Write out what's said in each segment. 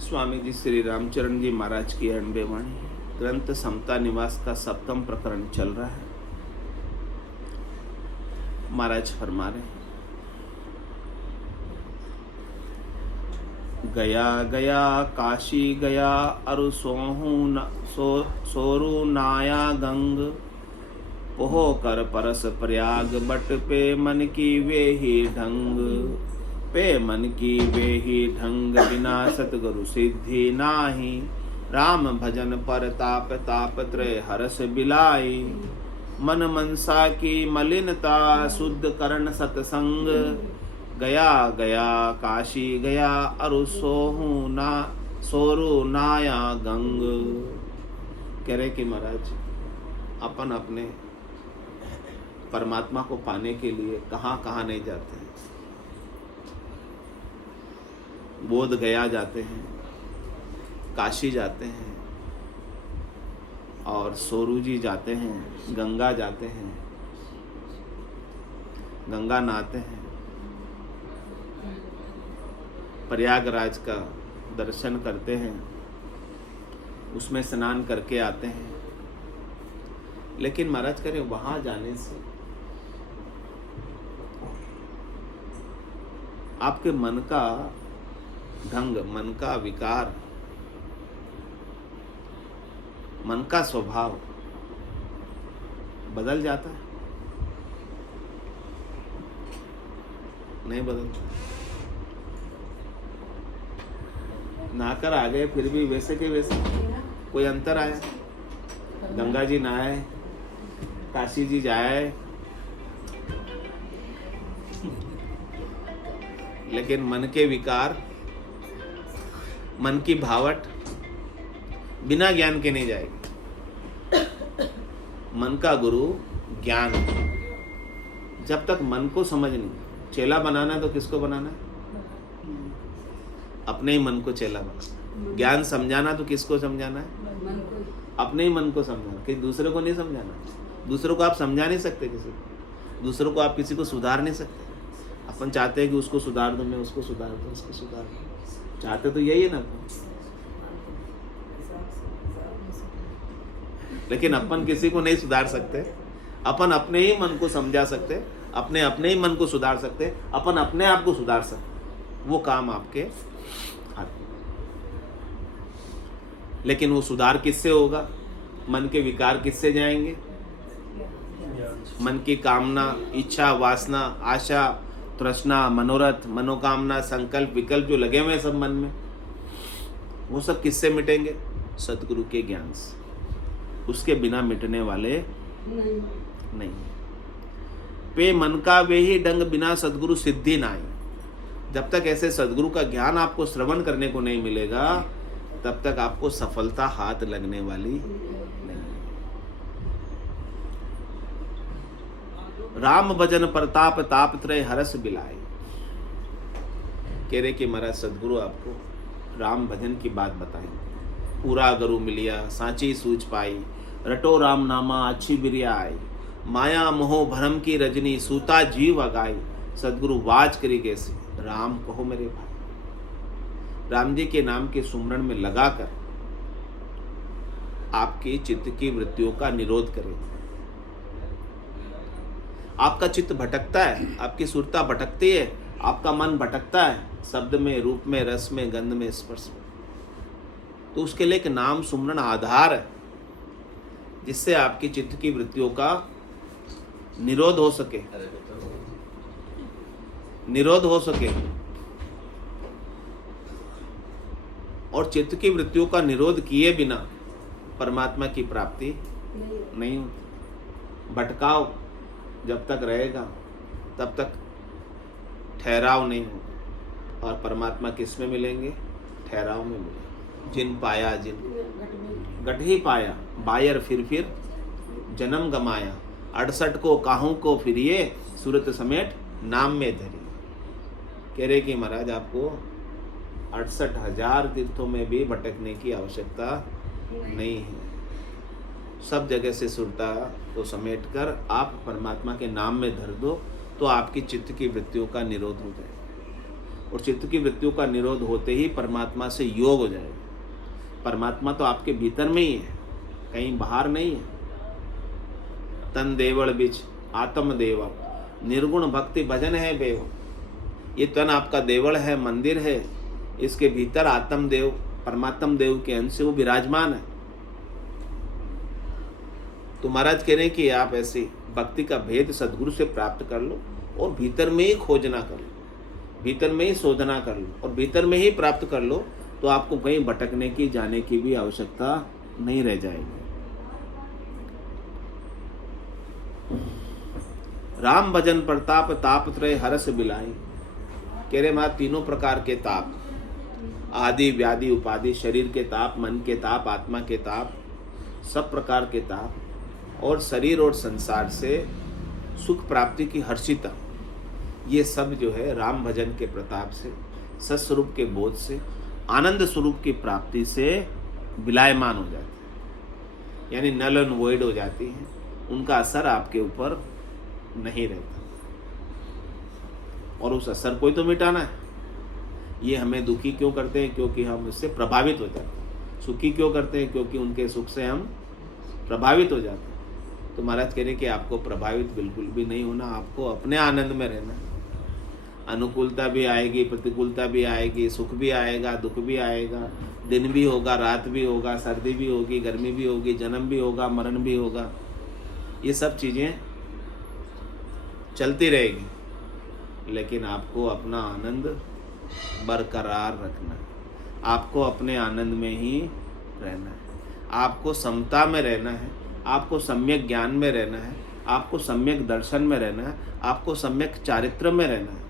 स्वामी जी श्री रामचरण जी महाराज की 98वीं वाणी ग्रंथ समता निवास का 7वां प्रकरण चल रहा है। महाराज फरमा रहे हैं, गया गया काशी गया अरु सोरु नाया गंग, पोहो कर परस प्रयाग बट पे मन की वे ही ढंग, पे मन की वे ही ढंग बिना सतगुरु सिद्धि नाही, राम भजन पर ताप ताप त्रय हरस बिलाई, मन मनसा की मलिनता शुद्ध करण सतसंग, गया गया काशी गया अरु सोरु नाया गंग। कह रहे कि महाराज अपन अपने परमात्मा को पाने के लिए कहाँ कहाँ नहीं जाते हैं। बोध गया जाते हैं, काशी जाते हैं, और सोरू जी जाते हैं, गंगा जाते हैं, गंगा नहाते हैं, प्रयागराज का दर्शन करते हैं, उसमें स्नान करके आते हैं। लेकिन महाराज कह रहे वहां जाने से आपके मन का ढंग, मन का विकार, मन का स्वभाव बदल जाता है? नहीं बदलता। नहाकर आ गए फिर भी वैसे के वैसे, कोई अंतर आया? गंगा जी नहाए, काशी जी जाए, लेकिन मन के विकार, मन की भावट बिना ज्ञान के नहीं जाएगी। मन का गुरु ज्ञान। जब तक मन को समझ नहीं, चेला बनाना है तो किसको बनाना है? अपने ही मन को चेला बनाना। ज्ञान समझाना तो किसको समझाना है? अपने ही मन को समझाना, कि दूसरे को नहीं समझाना। दूसरों को आप समझा नहीं सकते, किसी को दूसरों को आप किसी को सुधार नहीं सकते। अपन चाहते हैं कि उसको सुधार दो, मैं उसको सुधार दूं, उसको सुधार दूं, चाहते तो यही है ना। लेकिन अपन किसी को नहीं सुधार सकते। अपन अपने ही मन को समझा सकते, अपने ही मन को सुधार सकते, अपन अपने आप को सुधार सकते। वो काम आपके हाथ में। लेकिन वो सुधार किससे होगा? मन के विकार किससे जाएंगे? मन की कामना, इच्छा, वासना, आशा, तृष्णा, मनोरथ, मनोकामना, संकल्प, विकल्प जो लगे हुए हैं सब मन में, वो सब किससे मिटेंगे? सतगुरु के ज्ञान से। उसके बिना मिटने वाले नहीं। पे मन का वे ही ढंग बिना सदगुरु सिद्धि ना आई। जब तक ऐसे सदगुरु का ज्ञान आपको श्रवण करने को नहीं मिलेगा, तब तक आपको सफलता हाथ लगने वाली नहीं। राम भजन प्रताप ताप त्रय हरस बिलाए। कह रहे कि महाराज सदगुरु आपको राम भजन की बात बताएंगे। पूरा गुरु मिलिया सांची सूझ पाई, रटो राम नामा अच्छी बिरिया आई, माया मोह भरम की रजनी सूता जीव अगाई, सदगुरु वाज करी कैसे राम कहो मेरे भाई। राम जी के नाम के सुमरण में लगाकर आपके चित्त की वृत्तियों का निरोध करें। आपका चित्त भटकता है, आपकी सुरता भटकती है, आपका मन भटकता है शब्द में, रूप में, रस में, गंध में, स्पर्श में, तो उसके लिए एक नाम सुमरण आधार है, जिससे आपकी चित्त की वृत्तियों का निरोध हो सके, निरोध हो सके। और चित्त की वृत्तियों का निरोध किए बिना परमात्मा की प्राप्ति नहीं होती। भटकाव जब तक रहेगा तब तक ठहराव नहीं होगा। और परमात्मा किस में मिलेंगे? ठहराव में मिलेंगे। जिन पाया जिन गठ ही पाया, बायर फिर जन्म गमाया, 68 को काहू को फिरिए, सूरत समेट नाम में धरी। कह रहे कि महाराज आपको 68,000 तीर्थों में भी भटकने की आवश्यकता नहीं है। सब जगह से सुरता को समेट कर आप परमात्मा के नाम में धर दो, तो आपकी चित्त की वृत्तियों का निरोध हो जाएगा। और चित्त की वृत्तियों का निरोध होते ही परमात्मा से योग हो जाएगा। परमात्मा तो आपके भीतर में ही है, कहीं बाहर नहीं है। तन देवल बिच आत्म देव, निर्गुण भक्ति भजन है बेव। ये तन आपका देवल है, मंदिर है, इसके भीतर आत्म देव, परमात्म देव के अंश से वो विराजमान है। तो महाराज कह रहे हैं कि आप ऐसी भक्ति का भेद सदगुरु से प्राप्त कर लो और भीतर में ही खोजना कर लो, भीतर में ही शोधना कर लो और भीतर में ही प्राप्त कर लो, तो आपको कहीं भटकने की, जाने की भी आवश्यकता नहीं रह जाएगी। राम भजन प्रताप ताप त्रय हरस बिलाई। कह रहे मां तीनों प्रकार के ताप, आदि व्याधि उपाधि, शरीर के ताप, मन के ताप, आत्मा के ताप, सब प्रकार के ताप और शरीर और संसार से सुख प्राप्ति की हर्षिता, ये सब जो है राम भजन के प्रताप से, सत्स्वरूप के बोध से, आनंद स्वरूप की प्राप्ति से विलायमान हो जाती है, यानी नल एंड वॉइड हो जाती हैं। उनका असर आपके ऊपर नहीं रहता और उस असर को ही तो मिटाना है। ये हमें दुखी क्यों करते हैं? क्योंकि हम इससे प्रभावित हो जाते हैं। सुखी क्यों करते हैं? क्योंकि उनके सुख से हम प्रभावित हो जाते हैं। तो महाराज कह रहे हैं कि आपको प्रभावित बिल्कुल भी नहीं होना, आपको अपने आनंद में रहना है। अनुकूलता भी आएगी, प्रतिकूलता भी आएगी, सुख भी आएगा, दुख भी आएगा, दिन भी होगा, रात भी होगा, सर्दी भी होगी, गर्मी भी होगी, जन्म भी होगा, मरण भी होगा। ये सब चीज़ें चलती रहेगी, लेकिन आपको अपना आनंद बरकरार रखना है। आपको अपने आनंद में ही रहना है, आपको समता में रहना है, आपको सम्यक ज्ञान में रहना है, आपको सम्यक दर्शन में रहना है, आपको सम्यक चारित्र में रहना है,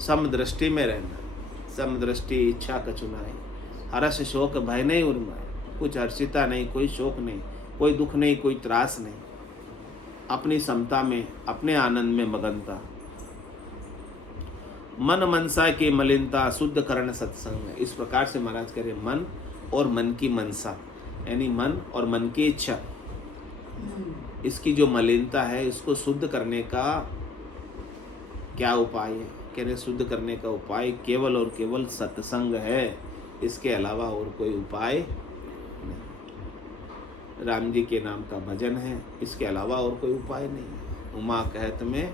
समदृष्टि में रहना है। समदृष्टि इच्छा कछुनाई, हर्ष शोक भय नहीं उर्माए। कुछ हर्षिता नहीं, कोई शोक नहीं, कोई दुख नहीं, कोई त्रास नहीं, अपनी समता में, अपने आनंद में मगनता। मन मनसा की मलिनता शुद्ध करण सत्संग। इस प्रकार से महाराज कह रहे मन और मन की मनसा, यानी मन और मन की इच्छा, इसकी जो मलिनता है इसको शुद्ध करने का क्या उपाय है? कह रहे शुद्ध करने का उपाय केवल और केवल सत्संग है, इसके अलावा और कोई उपाय नहीं। राम जी के नाम का भजन है, इसके अलावा और कोई उपाय नहीं है। उमा कहत में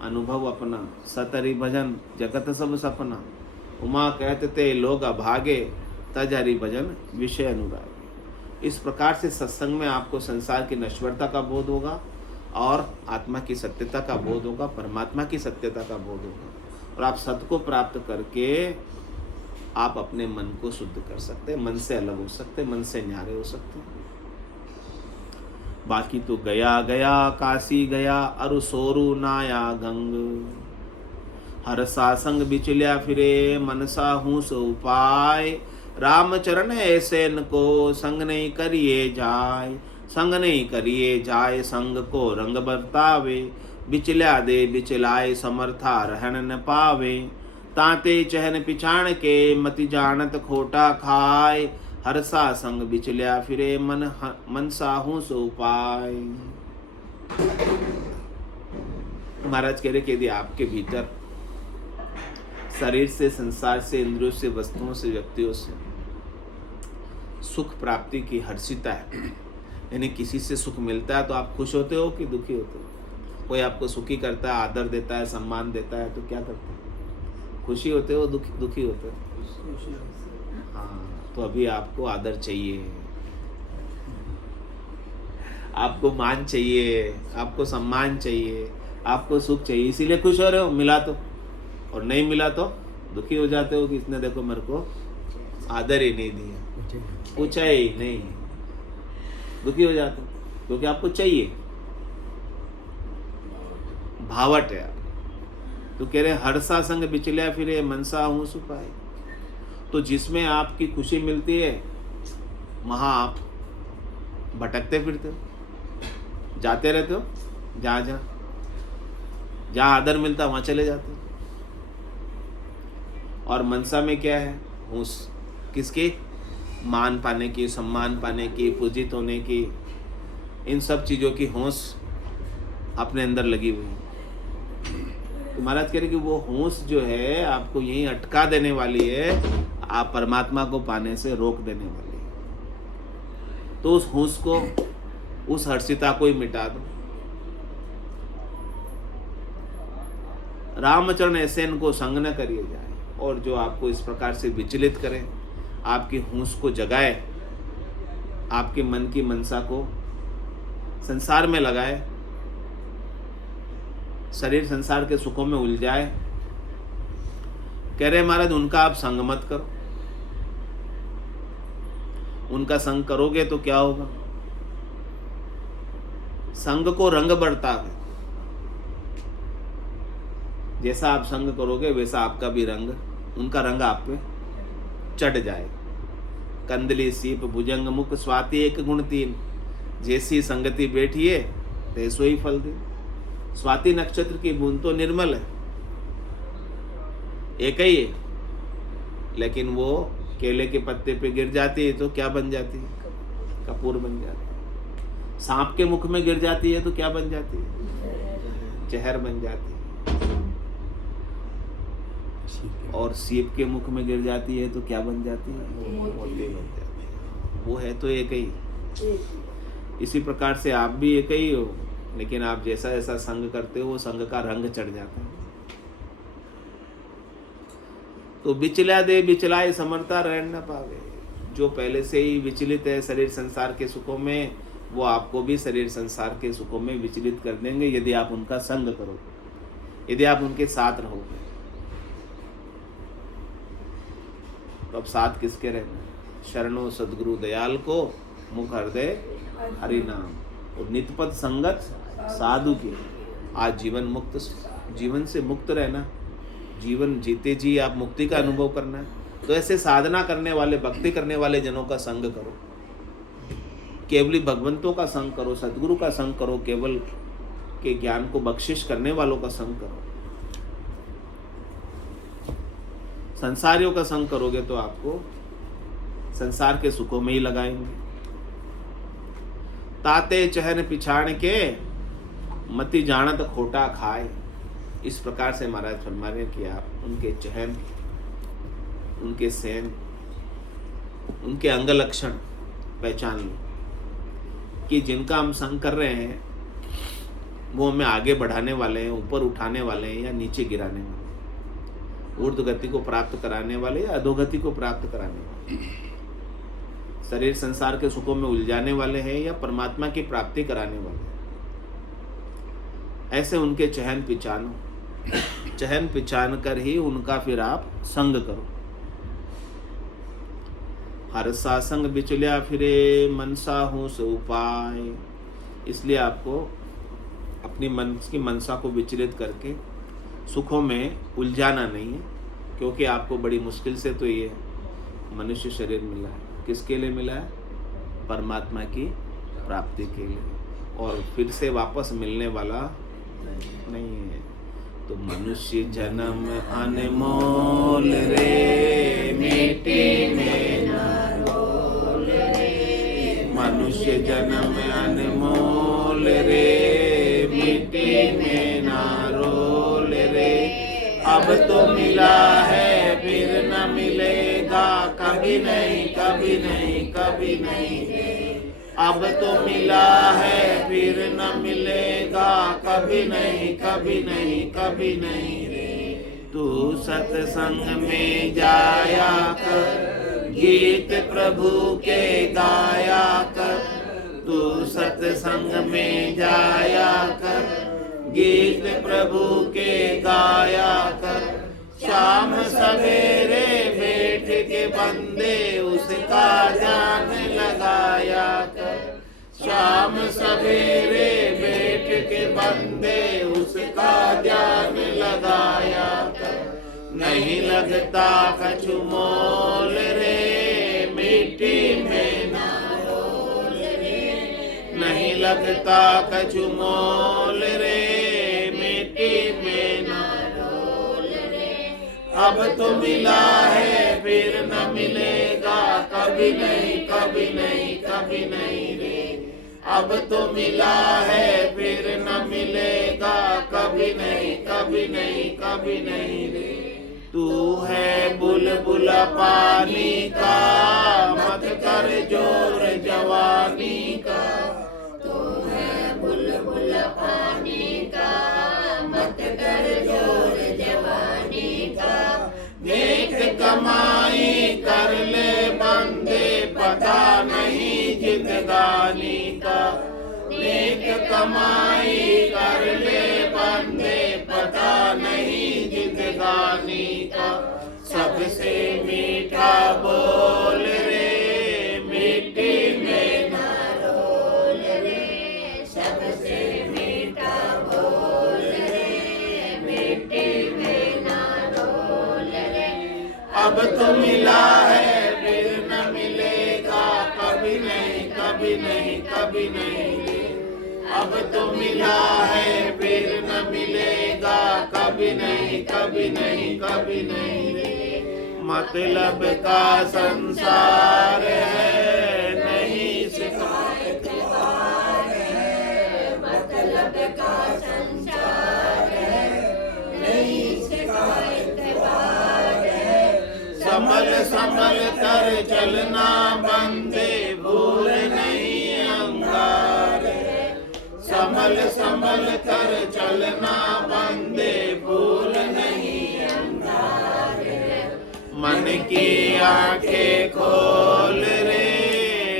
अनुभव अपना, सतरि भजन जगत सब सपना। उमा कहत ते लोग अभागे, तज हरि भजन विषय अनुराग। इस प्रकार से सत्संग में आपको संसार की नश्वरता का बोध होगा और आत्मा की सत्यता का बोध होगा, परमात्मा की सत्यता का बोध होगा, और आप सत्य को प्राप्त करके आप अपने मन को शुद्ध कर सकते हैं, मन से अलग हो सकते हैं, मन से न्यारे हो सकते हैं। बाकी तो गया गया काशी गया, अरु सोरु नाया गंग। हर सासंग बिचल्या फिरे, मनसा हूँ सो उपाय। रामचरण ऐसे न को संग नहीं करिए जाय। संग नहीं करिए जाय, संग को रंग बरतावे। बिचल्या दे बिचलाए, समर्था रहन न पावे। ताते चहन पिछाण के, मति जानत खोटा खाय। हरसा संग बिचल्या फिरे, मन साहू सो उपाय। महाराज कह रहे कि यदि आपके भीतर शरीर से, संसार से, इंद्रियों से, वस्तुओं से, व्यक्तियों से सुख प्राप्ति की हर्षिता है, यानी किसी से सुख मिलता है तो आप खुश होते हो कि दुखी होते हो? कोई आपको सुखी करता है, आदर देता है, सम्मान देता है, तो क्या करते हो? खुशी होते हो, दुखी होते हो? हाँ, तो अभी आपको आदर चाहिए, आपको मान चाहिए, आपको सम्मान चाहिए, आपको सुख चाहिए, इसीलिए खुश हो रहे हो। मिला तो, और नहीं मिला तो दुखी हो जाते हो कि इसने देखो मेरे को आदर ही नहीं दिया, पूछा ही नहीं, दुखी हो जाते हो क्योंकि आपको चाहिए, भावट है। तो कह रहे हरसा संग बिचल्या फिरे, मनसा हूँ सुपाए। तो जिसमें आपकी खुशी मिलती है वहाँ आप भटकते फिरते हो, जाते रहते हो, जहाँ आदर मिलता वहाँ चले जाते हो। और मनसा में क्या है? हूस, किसकी? मान पाने की, सम्मान पाने की, पूजित होने की, इन सब चीज़ों की होश अपने अंदर लगी हुई है। तो महाराज कह रहे कि वो होश जो है आपको यहीं अटका देने वाली है, आप परमात्मा को पाने से रोक देने वाली है। तो उस होश को, उस हर्षिता को ही मिटा दो। रामचरण ऐसे इनको संग न करिए जाए, और जो आपको इस प्रकार से विचलित करें, आपकी होश को जगाए, आपके मन की मनसा को संसार में लगाए, शरीर संसार के सुखों में उलझाए, कह रहे महाराज उनका आप संग मत करो। उनका संग करोगे तो क्या होगा? संग को रंग बढ़ता है। जैसा आप संग करोगे वैसा आपका भी रंग, उनका रंग आप पे चढ़ जाए। कंदली सीप भुजंग मुख स्वाति एक गुण तीन, जैसी संगति बैठिए तैसो ही फल दे। स्वाति नक्षत्र की बूंद तो निर्मल है, एक ही है, लेकिन वो केले के पत्ते पे गिर जाती है तो क्या बन जाती है? कपूर बन जाती है। सांप के मुख में गिर जाती है तो क्या बन जाती है? जहर बन जाती है। और सीप के मुख में गिर जाती है तो क्या बन जाती है? मोती बन जाती है। वो है तो एक ही। इसी प्रकार से आप भी एक ही हो, लेकिन आप जैसा जैसा संग करते हो वो संग का रंग चढ़ जाता है। तो बिचला दे बिचलाए समर्था रह न पावे। जो पहले से ही विचलित है शरीर संसार के सुखों में, वो आपको भी शरीर संसार के सुखों में विचलित कर देंगे, यदि आप उनका संग करोगे, यदि आप उनके साथ रहोगे। तो अब साथ किसके रहना? शरणों सदगुरु दयाल को, मुख हृदय हरि नाम, और नितपद संगत साधु की। आज जीवन से मुक्त रहना, जीवन जीते जी आप मुक्ति का अनुभव करना है, तो ऐसे साधना करने वाले, भक्ति करने वाले जनों का संग करो। केवली भगवंतों का संग करो, सदगुरु का संग करो, केवल के ज्ञान को बख्शिश करने वालों का संग करो। संसारियों का संग करोगे तो आपको संसार के सुखों में ही लगाएंगे। ताते चहन पिछाड़ के मति जानत खोटा खाए। इस प्रकार से महाराज फरमा रहे कि आप उनके चहन, उनके सेन, उनके अंग लक्षण पहचान लो कि जिनका हम संग कर रहे हैं वो हमें आगे बढ़ाने वाले हैं, ऊपर उठाने वाले हैं या नीचे गिराने वाले, ऊर्ध्व गति को प्राप्त कराने वाले या अधोगति को प्राप्त कराने वाले, शरीर संसार के सुखों में उलझाने वाले हैं या परमात्मा की प्राप्ति कराने वाले हैं। ऐसे उनके चहन पिछानो, चहन पिछान कर ही उनका फिर आप संग करो। हर सासंग बिचलिया फिरे मनसा हूँ से उपाय। इसलिए आपको अपनी मन की मनसा को विचलित करके सुखों में उलझाना नहीं है, क्योंकि आपको बड़ी मुश्किल से तो ये मनुष्य शरीर मिला है। किसके लिए मिला है? परमात्मा की प्राप्ति के लिए, और फिर से वापस मिलने वाला नहीं है। तो मनुष्य जन्म अनमोल रे, मिट्टी में न रोल रे। मनुष्य जन्म अनमोल रे, मिट्टी में न रोल रे। अब तो मिला है फिर न मिलेगा, कभी नहीं कभी नहीं कभी नहीं रे। अब तो मिला है फिर न मिलेगा, कभी नहीं कभी नहीं कभी नहीं रे। तू सत्संग में जाया कर, गीत प्रभु के गाया कर। तू सत्संग में जाया कर, गीत प्रभु के गाया कर। शाम सवेरे बैठ के बंदे उसका ध्यान लगाया कर। शाम सवेरे बैठ के बंदे उसका ध्यान लगाया कर। नहीं लगता कछु मोल रे, मिट्टी में ना रोल रे। नहीं लगता कछु मोल रे, मिट्टी में ना रोल रे। अब तो मिला है फिर न मिलेगा, कभी नहीं कभी नहीं कभी नहीं रे। अब तो मिला है फिर न मिलेगा, कभी नहीं कभी नहीं कभी नहीं रे। तू है बुलबुला पानी का, मत कर जोर जवानी का। तू है बुलबुल पानी का, मत कर जोर जवानी का। नेक कमाई कर ले बंदे, पता नहीं जिंदगानी का। नेक कमाई कर ले बंदे, पता नहीं जिंदगानी का। सबसे मीठा बोल रे, मिट्टी में ना रोल रे, सबसे मीठा बोल रे, मिट्टी में ना रोल रे। अब तो मिला है फिर न मिलेगा, कभी नहीं कभी नहीं कभी नहीं रे। अब तो मिला है फिर न मिलेगा, कभी नहीं कभी नहीं कभी नहीं रे। मतलब का संसार है, नहीं शिकायत बार है, मतलब का संसार है, नहीं शिकायत बार है। संभल संभल कर चलना बंदे, भूल नहीं अंगार है। संभल संभल कर चलना बंदे, भूल नहीं अंगार है। मन की आंखें खोल रे,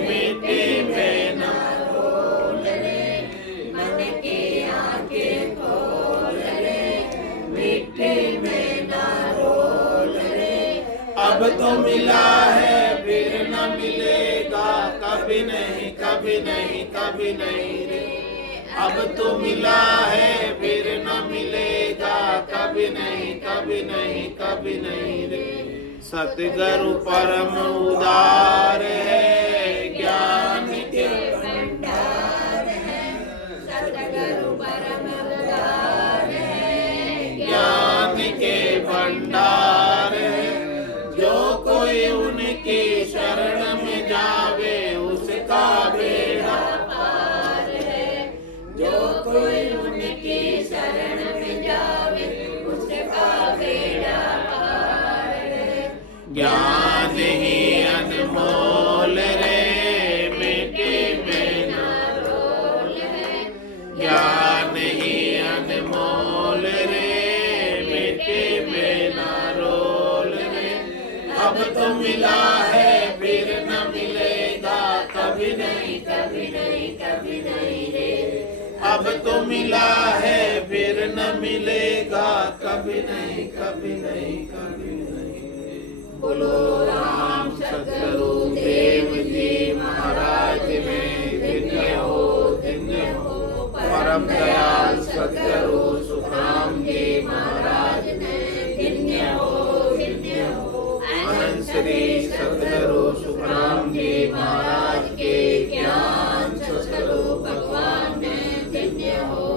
मिट्टी में ना रोल रे, मन की आंखें खोल रे, मिट्टी में ना रोल रे। अब तो मिला है फिर न मिलेगा, कभी नहीं कभी नहीं कभी नहीं रे। अब तो मिला है फिर न मिलेगा, कभी नहीं कभी नहीं कभी नहीं रे। सतगुरु परम उदार है, ज्ञान के भंडार है। सतगुरु परम उदार है, ज्ञान के भंडार है। जो कोई उनकी शरण में जावे, उसका बेड़ा पार है। जो कोई उनकी शरण में जावे, उसका बेड़ा पार है। ज्ञान ही अनमोल रे, मिट्टी में ना रोल है। ज्ञान ही अनमोल रे, मिट्टी में ना रोल रे। अब तो मिला है फिर न मिलेगा, कभी नहीं कभी नहीं कभी नहीं रे। अब तो मिला है फिर न मिलेगा, कभी नहीं कभी नहीं कभी नहीं। बोलो राम सतगुरु देव जी महाराज में धन्य हो परम दयाल सतगुरु सुखराम जी महाराज में धन्य हो। अनंत श्री सतगुरु सुखराम जी महाराज के ज्ञान सतगुरु भगवान में धन्य हो।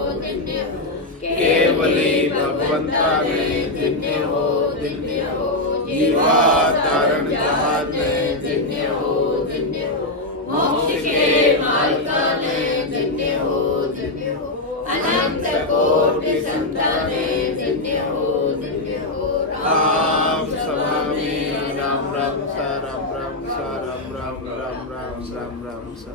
केवली भगवंता में धन्य हो। जीवा तारण जहाज में धन्य हो। मोक्ष के मालिका में धन्य हो। अनंत कोटि संतानें धन्य हो। राम सभा में राम राम सा राम राम सा राम राम राम राम राम राम सा।